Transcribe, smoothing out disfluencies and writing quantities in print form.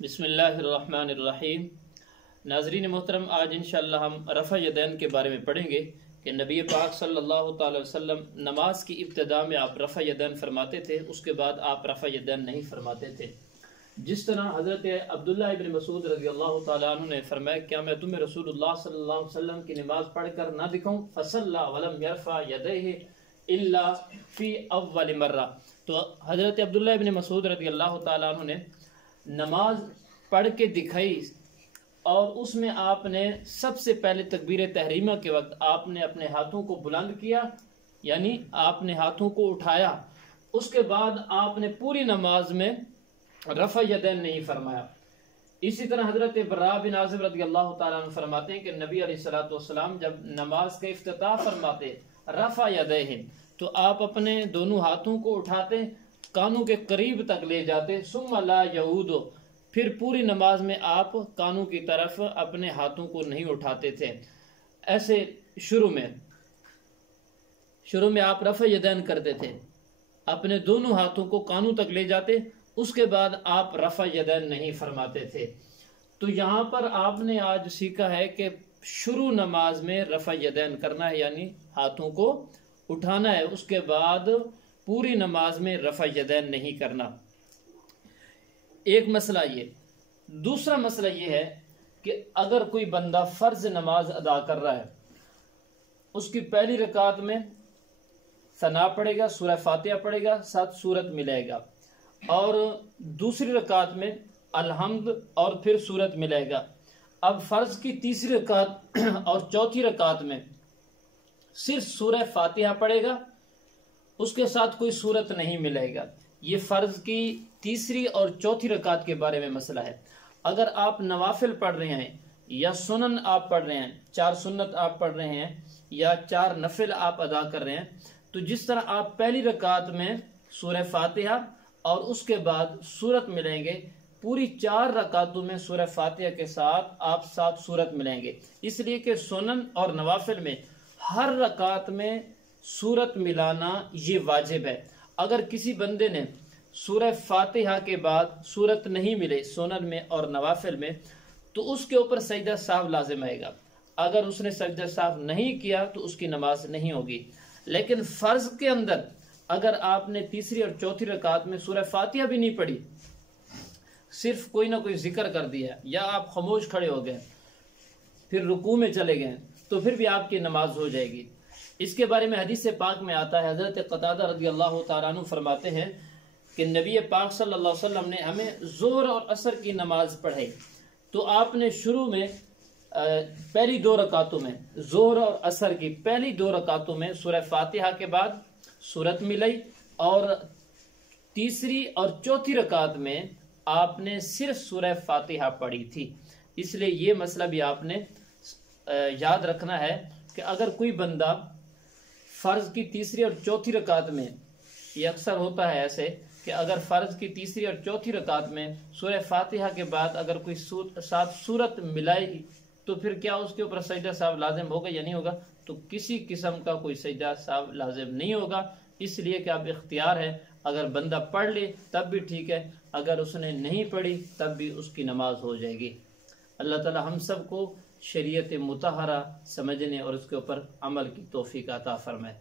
بسم اللہ الرحمن الرحیم۔ ناظرین محترم، آج انشاءاللہ ہم رفع یدین کے بارے میں پڑھیں گے کہ نبی پاک صلی اللہ تعالی وسلم نماز کی ابتدا میں آپ رفع یدین فرماتے تھے، اس کے بعد آپ رفع یدین نہیں فرماتے تھے۔ جس طرح حضرت عبداللہ ابن مسعود رضی اللہ تعالیٰ عنہ نے فرمایا، کیا میں تمہیں رسول اللہ صلی اللہ علیہ وسلم کی نماز پڑھ کر نہ دکھاؤں؟ فصلی ولم یرفع یدیہ الا فی اول مرہ۔ تو حضرت عبداللہ ابن مسعود رضی اللہ تعالیٰ عنہ نے نماز پڑھ کے دکھائی، اور اس میں آپ نے سب سے پہلے تکبیر تحریمہ کے وقت آپ نے اپنے ہاتھوں کو بلند کیا، یعنی آپ نے ہاتھوں کو اٹھایا۔ اس کے بعد آپ نے پوری نماز میں رفع یدین نہیں فرمایا۔ اسی طرح حضرت براء بن عازب رضی اللہ تعالیٰ عنہ فرماتے ہیں کہ نبی علیہ السلام جب نماز کا افتتاح فرماتے رفع یدیہ، تو آپ اپنے دونوں ہاتھوں کو اٹھاتے، کانوں کے قریب تک لے جاتے، ثم لا یعود، پھر پوری نماز میں آپ کانوں کی طرف اپنے ہاتھوں کو نہیں اٹھاتے تھے۔ ایسے شروع میں آپ رفع یدین کرتے تھے، اپنے دونوں ہاتھوں کو کانوں تک لے جاتے، اس کے بعد آپ رفع یدین نہیں فرماتے تھے۔ تو یہاں پر آپ نے آج سیکھا ہے کہ شروع نماز میں رفع یدین کرنا ہے، یعنی ہاتھوں کو اٹھانا ہے، اس کے بعد پوری نماز میں رفع یدین نہیں کرنا۔ ایک مسئلہ یہ۔ دوسرا مسئلہ یہ ہے کہ اگر کوئی بندہ فرض نماز ادا کر رہا ہے، اس کی پہلی رکعت میں ثنا پڑھے گا، سورہ فاتحہ پڑھے گا، ساتھ سورت ملے گا، اور دوسری رکعت میں الحمد اور پھر سورت ملے گا۔ اب فرض کی تیسری رکعت اور چوتھی رکعت میں صرف سورہ فاتحہ پڑھے گا، اس کے ساتھ کوئی سورت نہیں ملے گا۔ یہ فرض کی تیسری اور چوتھی رکعت کے بارے میں مسئلہ ہے۔ اگر آپ نوافل پڑھ رہے ہیں یا سنن آپ پڑھ رہے ہیں، 4 سنت آپ پڑھ رہے ہیں یا 4 نفل آپ ادا کر رہے ہیں، تو جس طرح آپ پہلی رکعت میں سورہ فاتحہ اور اس کے بعد سورت ملیں گے، پوری 4 رکعتوں میں سورہ فاتحہ کے ساتھ آپ 7 سورت ملیں گے، اس لیے کہ سنن اور نوافل میں ہر رکعت میں سورت ملانا یہ واجب ہے۔ اگر کسی بندے نے سورہ فاتحہ کے بعد سورت نہیں ملے سنن میں اور نوافل میں، تو اس کے اوپر سجدہ سہو لازم آئے گا۔ اگر اس نے سجدہ سہو نہیں کیا تو اس کی نماز نہیں ہوگی۔ لیکن فرض کے اندر اگر آپ نے تیسری اور چوتھی رکعت میں سورہ فاتحہ بھی نہیں پڑھی، صرف کوئی نہ کوئی ذکر کر دیا، یا آپ خاموش کھڑے ہو گئے، پھر رکوع میں چلے گئے، تو پھر بھی آپ کی نماز ہو جائے گی۔ اس کے بارے میں حدیث پاک میں آتا ہے، حضرت قتادہ رضی اللہ تعالیٰ عنہ فرماتے ہیں کہ نبی پاک صلی اللہ علیہ وسلم نے ہمیں ظہر اور عصر کی نماز پڑھائی، تو آپ نے شروع میں پہلی 2 رکعتوں میں، ظہر اور عصر کی پہلی 2 رکعتوں میں سورہ فاتحہ کے بعد سورت ملائی، اور تیسری اور چوتھی رکعت میں آپ نے صرف سورہ فاتحہ پڑھی تھی۔ اس لیے یہ مسئلہ بھی آپ نے یاد رکھنا ہے کہ اگر کوئی بندہ فرض کی تیسری اور چوتھی رکعت میں، یہ اکثر ہوتا ہے ایسے کہ اگر فرض کی تیسری اور چوتھی رکعت میں سورہ فاتحہ کے بعد اگر کوئی 7 سورت ملائے گی، تو پھر کیا اس کے اوپر سجدہ سہو لازم ہوگا یا نہیں ہوگا؟ تو کسی قسم کا کوئی سجدہ سہو لازم نہیں ہوگا، اس لیے کہ اب اختیار ہے، اگر بندہ پڑھ لے تب بھی ٹھیک ہے، اگر اس نے نہیں پڑھی تب بھی اس کی نماز ہو جائے گی۔ اللہ تعالی ہم سب کو شریعت مطہرہ سمجھنے اور اس کے اوپر عمل کی توفیق عطا فرمائے۔